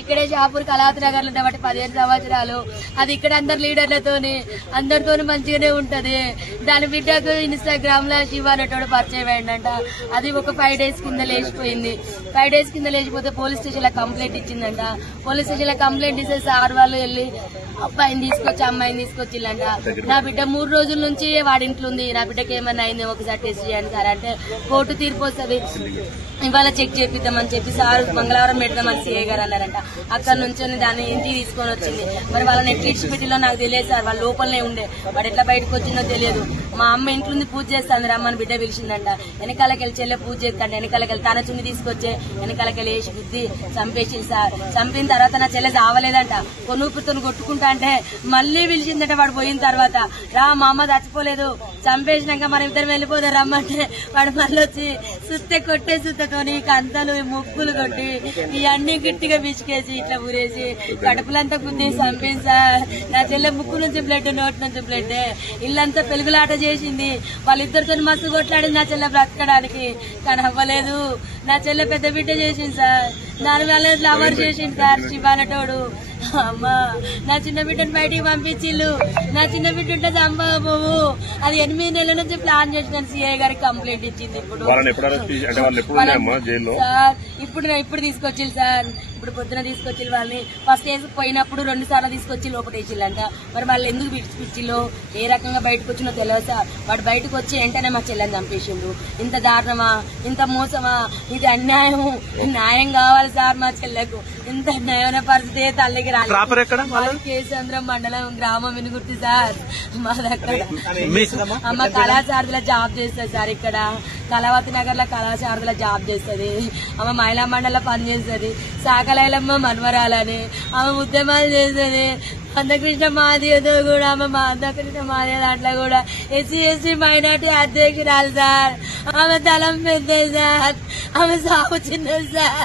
ఇక్కడే షాపూర్ కళావతి నగర్ లో ఉండబట్టి 15 సంవత్సరాలు. అది ఇక్కడ అందరు లీడర్లతోని అందరితోని మంచిగానే ఉంటది. దాని బిడ్డకు ఇన్స్టాగ్రామ్ లో శివ అనేటోడు పరిచయం అయిందంట. అది ఒక 5 days కింద లేచిపోయింది. 5 days కింద లేచిపోతే పోలీస్ స్టేషన్ లో కంప్లైంట్ ఇచ్చిందంట. పోలీస్ స్టేషన్ లో కంప్లైంట్ ఇస్తే సార్ వాళ్ళు వెళ్లి అబ్బాయిని తీసుకొచ్చి అమ్మాయిని తీసుకొచ్చిల్లంట. నా బిడ్డ 3 రోజుల నుంచి వాడింట్లో ఉంది. నా బిడ్డకి ఏమన్నా అయింది ఒకసారి టెస్ట్ చేయండి సార్ అంటే కోర్టు తీర్పు వస్తుంది, ఇవాళ చెక్ చేపిద్దామని చెప్పి సార్ మంగళవారం పెడదామని సిఐ గారు అన్నారంట. అక్కడ నుంచి దాన్ని ఇంటికి తీసుకొని వచ్చింది. మరి వాళ్ళని ఎట్లా ఇచ్చిపెట్టిలో నాకు తెలియదు సార్. వాళ్ళ లోపలనే ఉండే, వాడు ఎట్లా బయటకు వచ్చిందో తెలియదు. మా అమ్మ ఇంట్లో పూజ చేస్తాను రమ్మని బిడ్డ పిలిచిందంట. వెనకాలకెళ్ళి చెల్లె పూజ చేస్తాంట. వెనకాలకెళ్ళి తన చున్ని తీసుకొచ్చే వెనకాలకెళ్ళి వేసి బుద్ధి చంపేసింది సార్. చంపిన తర్వాత నా చెల్లె చావలేదంట. కొనుపుతో కొట్టుకుంటా అంటే మళ్ళీ పిలిచిందట. వాడు పోయిన తర్వాత రా మా అమ్మ చచ్చిపోలేదు, చంపేసినాక మనం ఇద్దరు వెళ్ళిపోతే రమ్మంటే వాడు మళ్ళీ వచ్చి సుత్తె కొట్టే సుత్తతోని కంతలు ముగ్గులు కొట్టి ఇవన్నీ గట్టిగా బిచికేసి ఇట్లా ఊరేసి కడుపులంతా గుద్ది చంపింది సార్. నా చెల్లె ముక్కు నుంచి బ్లడ్, నోటి నుంచి బ్లడ్, ఇల్లంతా పెరుగులాట చేసింది. వాళ్ళిద్దరితో మస్తు కొట్లాడింది నా చెల్లె బ్రతకడానికి, కానీ అవ్వలేదు. నా చెల్లె పెద్ద బిడ్డ చేసింది సార్. దాని వల్ల లవర్ చేసింది సార్ శివానటోడు. అమ్మా నా చిన్న బిడ్డను బయటికి పంపించిల్లు. నా చిన్న బిడ్డ ఉంటే చంపబోవు. అది 8 నెలల నుంచి ప్లాన్ చేసిన సిఐ గారికి కంప్లైంట్ ఇచ్చింది. ఇప్పుడు తీసుకొచ్చిల్లు సార్. ఇప్పుడు పొద్దున తీసుకొచ్చి వాళ్ళని ఫస్ట్ వేసి పోయినప్పుడు 2 సార్లు తీసుకొచ్చి లోపల వేసిల్లంట. మరి వాళ్ళు ఎందుకు పిచ్చిల్లో ఏ రకంగా బయటకు వచ్చినో తెలియదు సార్. వాడు బయటకు వచ్చి వెంటనే మా చెల్లెని చంపేసిండు. ఇంత దారుణమా, ఇంత మోసమా, ఇది అన్యాయము. న్యాయం కావాలి సార్ మా చెల్లెకు. ఇంత న్యాయమైన పరిస్థితి తల్లికి రాలేదు. కేసంద్రం మండలం గ్రామం వినుగుర్తి సార్. మా దగ్గర అమ్మ కళాశారదలో జాబ్ చేస్తుంది సార్. ఇక్కడ కళావతి నగర్ లో కళాశారదలో జాబ్ చేస్తుంది. ఆమె మహిళా మండలిలో పనిచేస్తుంది. సాకలైలమ్మ మనవరాలని ఆమె ఉద్యమాలు చేస్తుంది. అందకృష్ణ మాదితో కూడా ఆమె అందకృష్ణ మాది దాంట్లో కూడా SC/ST మైనార్టీ అధ్యక్షురాలు సార్. ఆమె తలం పెద్దది సార్. ఆమె సాగు చిన్నది సార్.